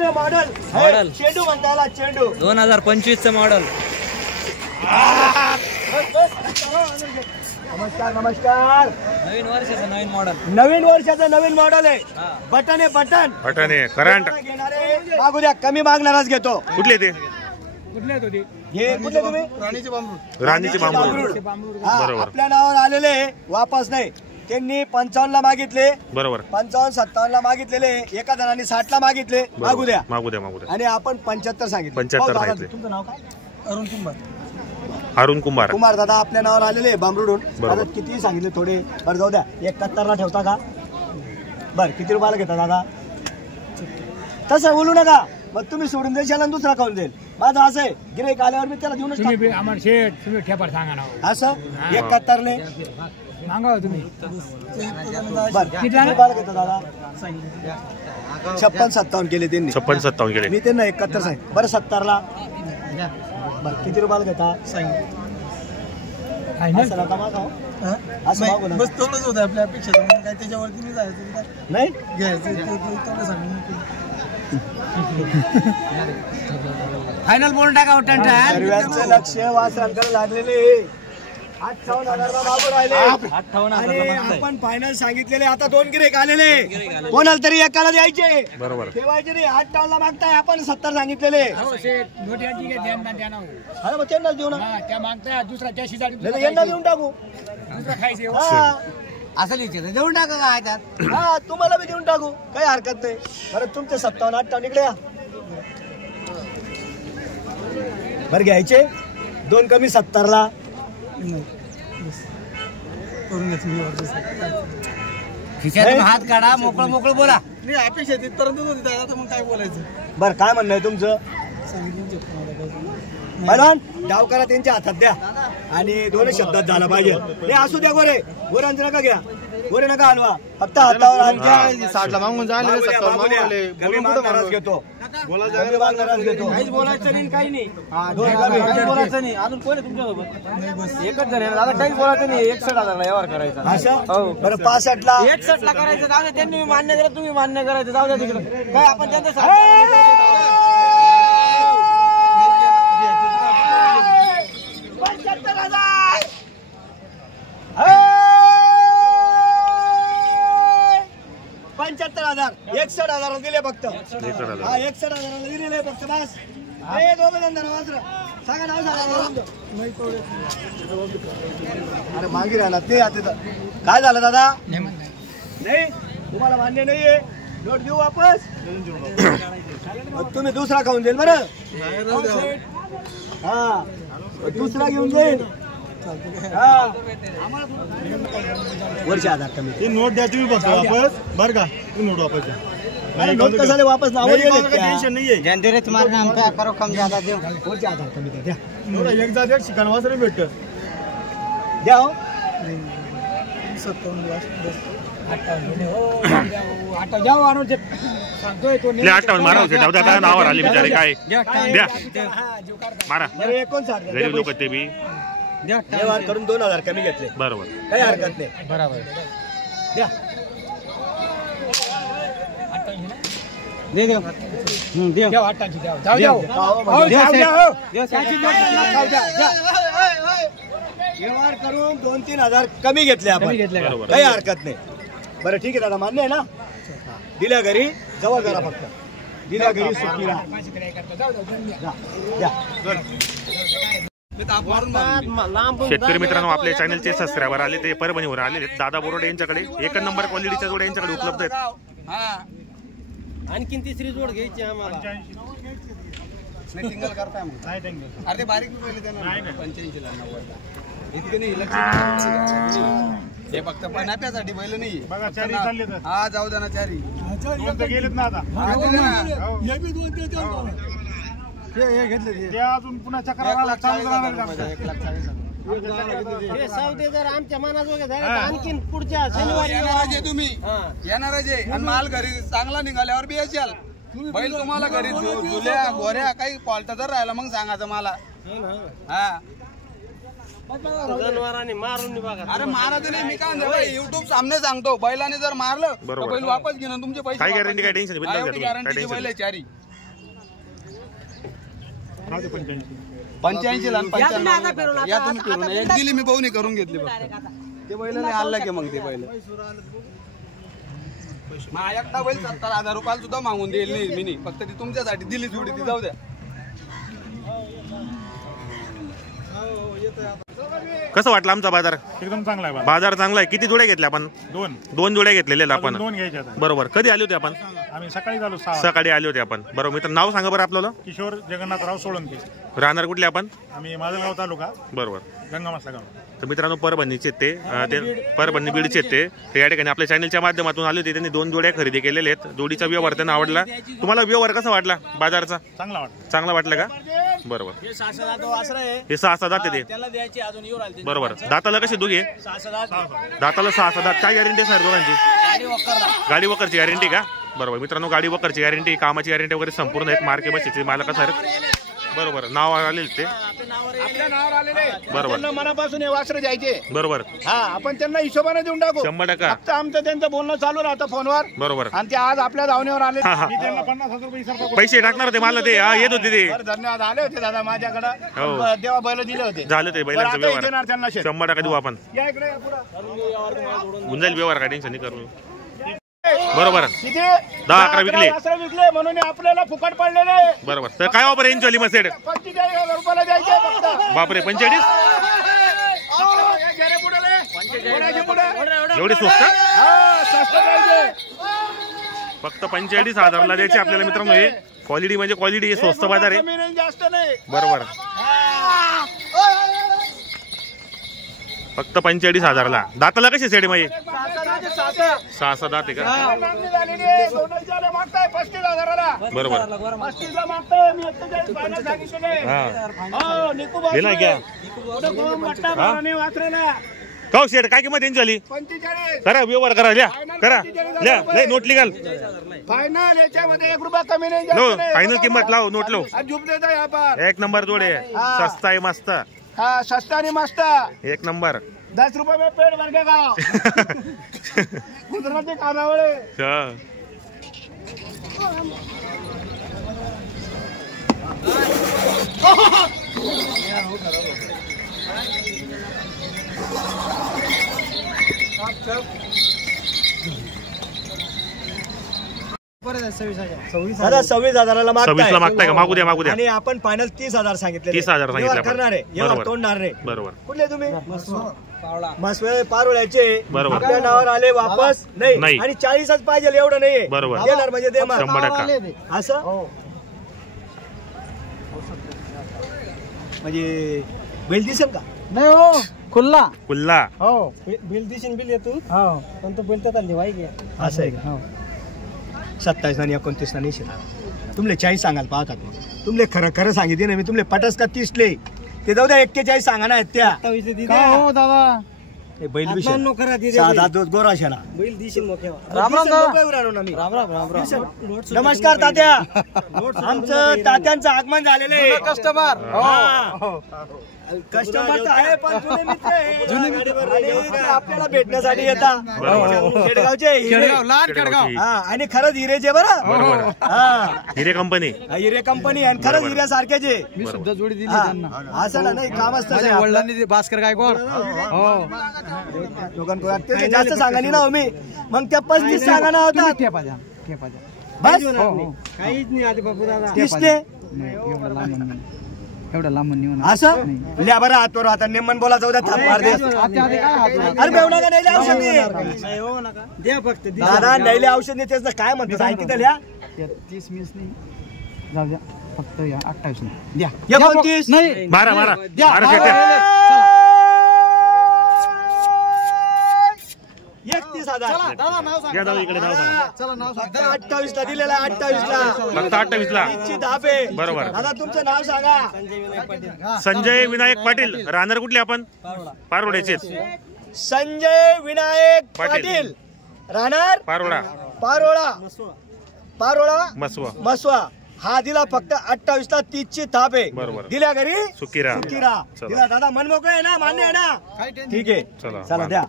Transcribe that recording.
Model चेंडू म्हणता चेंडू 2025 चं मॉडेल। नमस्कार नमस्कार। नवीन वर्षाचं नवीन मॉडेल, नवीन वर्षाचं नवीन मॉडेल आहे। बटन आहे बटन आहे करंट घेणारे मागू द्या, कमी मागणारच घेतो। कुठले ते कुठले होते हे कुठले तुम्ही? राणीचे बांबू बरोबर। आपल्या नावावर आलेले वापस नाही, त्यांनी 55 ला मागितले बरोबर, 55 57 ला मागितलेले, एका जणांनी 60 ला मागितले। मागू द्या मागू द्या मागू द्या। आणि आपण 75 सांगितले। 75 सांगितले। तुमचं नाव काय? अरुण कुंभार। अरुण कुंभार। कुमार दादा आपल्या नावावर आलेले बांबरूडून। आता किती सांगितले थोडे? बरं जाऊ द्या, 71 ला ठेवता का? बरं किती रुपयाला घेता दादा? तसं बोलू नका, मग तुम्ही सोडून द्याल आणि दुसरा खाऊन जाईल। माझं असं आहे, गिऱ्हाईक आल्यावर मी त्याला देऊनच टाकतो। तुम्ही ठेपार सांगा ना असं 71 ले मागा तुम्ही। बरं किती रुपयाला घेता दादा? 56 57 केले त्यांनी। 56 57 केले, मी त्यांना 71 सांगितलं। बरं 70 ला बरं किती रुपयाला घेता? असं नका मागाव, असं मागू नका। बस तेवढंच होतं आपल्या अपेक्षा, काय त्याच्यावरती नाही जायचं, नाही घ्यायचं तेवढं सांगून। फायनल बोलून टाका। सर्वांचं लक्ष वासरांकडे लागलेले। 58,000 मागू राहिले आणि आपण फायनल सांगितलेले। आता 2 गिऱ्हाईक आलेले, कोणाला तरी एकाला द्यायचे, बरोबर ठेवायचे नाही। 58 ला मागताय, आपण 70 सांगितलेले। मग त्यांना देऊ ना, त्या मागताय दुसरा त्या नाही यांना देऊन टाकू। दुसरा खायचं असं लिहिते देऊन टाका काय त्यात। हा तुम्हाला बी देऊन टाकू, काही हरकत नाही। बरं तुमचे 57 58 इकडे या। बरं घ्यायचे 2 कमी 70 ला खिशातून हात काढा, मोकळं मोकळं बोला। नाही अपेक्षा तिथपर्यंतच होती दादा, तर मग काय बोलायचं? बरं काय म्हणणं आहे तुमचं? पहिलवान डाव करा, त्यांच्या हातात द्या आणि 2 शब्दात झाला पाहिजे। हे असू द्या गोरे, गोऱ्यांचं नका घ्या, गोरे नका हलवा, फक्त हातावर आणखी 60 ला मागून कमी मागणारच घेतो, कमी मागणारच घेतो। काहीच बोलायचं नाही, काही नाही, दोन कमी काहीच बोलायचं नाही। अजून कोण आहे तुमच्यासोबत? एकच जण आहे दादा, काहीच बोलायचं नाही। 61,000 ला व्यवहार करायचा असं। बरं 65 ला 61 ला करायचं, जाऊ द्या, त्यांनी मान्य केलं, तुम्ही मान्य करायचं, जाऊ द्या तिकडे। काय आपण त्यांचं 75,000 61,000 दिले फक्त। हा 61,000 दिलेले फक्त बस। हे दोघं जण वासर सांगा, नाव सांगा। अरे मागे राहिला ते आता काय झालं दादा? नाही तुम्हाला मान्य नाहीये, नोट देऊ वापस। तुम्ही दुसरा खाऊन जाईल बरं। हा दुसरा घेऊन जाईल। वर्ष आधार कमी नोट द्या तुम्ही बघा वापस, बरं का? नोट वापस द्या। अरे नोट कशाला वापस नाव टेंशन नाहीये। जनतेने तुम्हाला नाम पे करो, कम ज्यादा देऊ। वर्ष आधार कमी द्या नोट एक जात एक शिकाण वासरे भेटत द्या हो। 57 लाख 58 मारा काय नावावर आले बिचारे, काय द्या मारा। 59 गरीब लोक ते बी व्यवहार करून 2,000 कमी घेतले, बरोबर, काही हरकत नाही। बरोबर द्या दे देऊ। व्यवहार करून 2-3,000 कमी घेतले आपण, काही हरकत नाही। बरं ठीक आहे दादा, मान्य आहे ना? दिल्या घरी जवळ करा, फक्त दिल्या घरी सुट्टी राहा। शेतकरी मित्रांनो, आपल्या चॅनलचे सबस्क्रायबर आले ते परभणीवर आलेले दादा बोरोडे यांच्याकडे 1 नंबर क्वालिटीच्या जोड्या यांच्याकडे उपलब्ध आहेत। आणखी तिसरी जोड घ्यायची आम्हाला। सिंगल करताय मग अरे बारीक पहिले त्यांना 85 ला 90 इतके नाही लक्ष। हे फक्त पनाप्यासाठी बैल नाही बघा, चारी चालले तर हा जाऊ द्या ना, चारी गेलेत ना आता। हे बी 2 देतो, हे घेतले ते अजून पुन्हा चक्राला चालू करायला 1,40,000। हे सौदे जर आमच्या मनाजोगे झाले तर आणखीन पुढच्या शनिवारी येणार तुम्ही, येणार आहे। आणि माल घरी चांगला निघाल्यावर बी याल बैल तुम्हाला घरी जुल्या गोऱ्या काही फॉल्ट जर राहिला मग सांगायचं मला। हा जनावरांनी मारून बघा। अरे मारायचं नाही, मी काय युट्यूब सामने सांगतो, बैलाने जर मारलं तर बैल वापस घेणं तुमचे पैसे। काय गॅरंटी, काय टेन्शन गॅरंटी बैल चारी 85 ला आणि 95 या तुम्ही फिरून एक दिली मी बहुनी करून घेतली फक्त ते बैल नाही आणला की मग ते बैल मग एकटा बैल 70,000 रुपयाला सुद्धा मागून देईल नाही मी फक्त ती तुमच्यासाठी दिली जोडी ती जाऊ द्या. कसं वाटलं आमचा बाजार? एकदम चांगला आहे बाजार चांगला आहे. किती जोड्या घेतल्या आपण? दोन जोड्या घेतलेल्या आहेत आपण. 2 घ्यायच्या आता. बरोबर. कधी आले होते आपण? आम्ही सकाळी झालो 6 सकाळी आले होते आपण. बरोबर. मित्र नाव सांगा बरं आपल्याला. किशोर जगन्नाथराव सोळंके. राहणार कुठले आपण? आम्ही माजलगाव तालुका बरोबर. गंगामासला गाव. तर मित्रांनो परभणीचे ते परभणी बीडचे ते या ठिकाणी आपल्या चॅनलच्या माध्यमातून आले होते. त्यांनी 2 जोड्या खरेदी केलेल्या आहेत. जोडीचा व्यवहार त्यांना आवडला. तुम्हाला व्यवहार कसा वाटला बाजारचा? चांगला वाटला का? बरोबर. हे 6 दात ते बरोबर. दाताला कसे दोघे? दाताला 6 दात. काय गॅरंटी सर दोघांची? गाडी वकरची गॅरंटी का? बरोबर. मित्रांनो गाडी वकरची गॅरंटी, कामाची गॅरंटी वगैरे संपूर्ण आहेत. मार्के बसेचे मालक सर बरोबर. नाव आलेले ते बरोबर. मनापासून वासरे द्यायचे बरोबर. हा आपण त्यांना हिशोबाने देऊन टाकू 100%. फक्त आमचं त्यांचं बोलणं चालू राहतं फोनवर. बरोबर. आणि ते आज आपल्या धावणीवर आले. हा, हा. मी त्यांना 50,000 रुपये इसरता पैसे टाकणार होते मला ते येत होते ते. धन्यवाद. आले होते दादा माझ्याकडे. हो. तेव्हा बैल दिले होते. झालं ते बैलांचा व्यवहार त्यांना 100% देऊ आपण. या इकडे या पुढं. होऊन जाईल व्यवहार. काय टेन्शन नाही करू. बरोबर. किती 10-11 विकले म्हणून आपल्याला फुकट पडलेले. बरोबर. तर काय ऑफर यांची वाली मसेड? 45,000 रुपयाला द्यायचे फक्त. बापरे 45. एवढी स्वस्त? फक्त 45,000ला द्यायचे आपल्याला मित्रांनो. हे क्वालिटी म्हणजे क्वालिटी. हे स्वस्त बाजार आहे. जास्त नाही. बरोबर. फक्त 45,000ला. दाताला कशी सेड माहिती? 6 दात आहे का? बरोबर. गेला क्या काऊ शेड काय किंमत यांची आली? करा व्यवहार करा. लिया करा. लिया लय नोट लिगाल. फायनल याच्यामध्ये 1 रुपया कमी नाही. फायनल किंमत लाव. नोट लाव. एक नंबर जोडे. सस्ता आहे मस्त. हाँ सस्ता नहीं मस्त. एक नंबर. 10 रुपये में पेट भर के खाओ. गुजराती खानावळे. दादा 26,000ला 26 ला मागताय का? मागू द्या. आणि आपण फायनल 30,000 सांगितले. 30,000 सांगितले करणार आहे. बरोबर. तोडणार रे. बरोबर. कुठले तुम्ही? मसवे पारोळ्याचे. बरोबर. आपल्या नावावर आले वापस नाही. आणि 40च पाहिजे एवढं नाहीये. बरोबर. देणार म्हणजे दे. 100%. असं म्हणजे बिल दिसेल का? नाही हो खुल्ला कुल्ला. हो बिल दिसेल. बिल येतो हो पण तो बिल तर लिवाय घ्या. असं आहे का? 27 आणि 29 नाही शिरा. तुमले 40 सांगाल पाहतात. तुमले खरं सांगितले ना मी. तुमले पटस का 30ले ते जाऊ द्या. 41 सांगा ना त्या. हो दादा बैल गोरा शेला बैल दिशील. राम राम. नमस्कार तात्या. आमचं तात्यांचं आगमन झालेलं आहे. कस्टमर तर आहे पण जुने मित्र आहे. आपल्याला भेटण्यासाठी येतात खेडगावचे. आणि खरंच हिरेचे बरं. बरोबर. हिरे कंपनी. हिरे कंपनी आणि खरंच हिऱ्यासारख्याचे. मी सुद्धा जोडी दिली त्यांना. असं ना नाही काम असतं. वडिलांनी भास्कर गायकवाड. हो लोकांकडे जास्त सांगा ना मी. मग त्या 35 सांगा ना होता. बस काहीच नाही आधी बापू दादा. 30ले एवढं लांब नेऊन असं लिया बरं. हातवर आता नेमन बोला. जाऊ द्या. थांब मार दे. अरे बेवडा का नाही औषध द्या फक्त. दादा नाही औषध नाही. त्याचं काय म्हणतात ऐकी तर लिहा. 30 मिनिट नाही. जाऊ द्या फक्त या 28 द्या. 29 नाही. मारा. इकडे नाव सांगा. 28 ला दिलेला. 28 ला फक्त 28 ला. धाबे. बरोबर. दादा तुमचं नाव सांगा. संजय विनायक पाटील. राहणार कुठले आपण? पारोड्याचे. संजय विनायक पाटील. राहणार पारोळा मसवा. हा दिला फक्त 28 ला. 30 ची थाप आहे. बरोबर. दिल्या घरी सुकिरा दिला. दादा मन मोकळं आहे ना? मान्य आहे ना? ठीक आहे. चला द्या.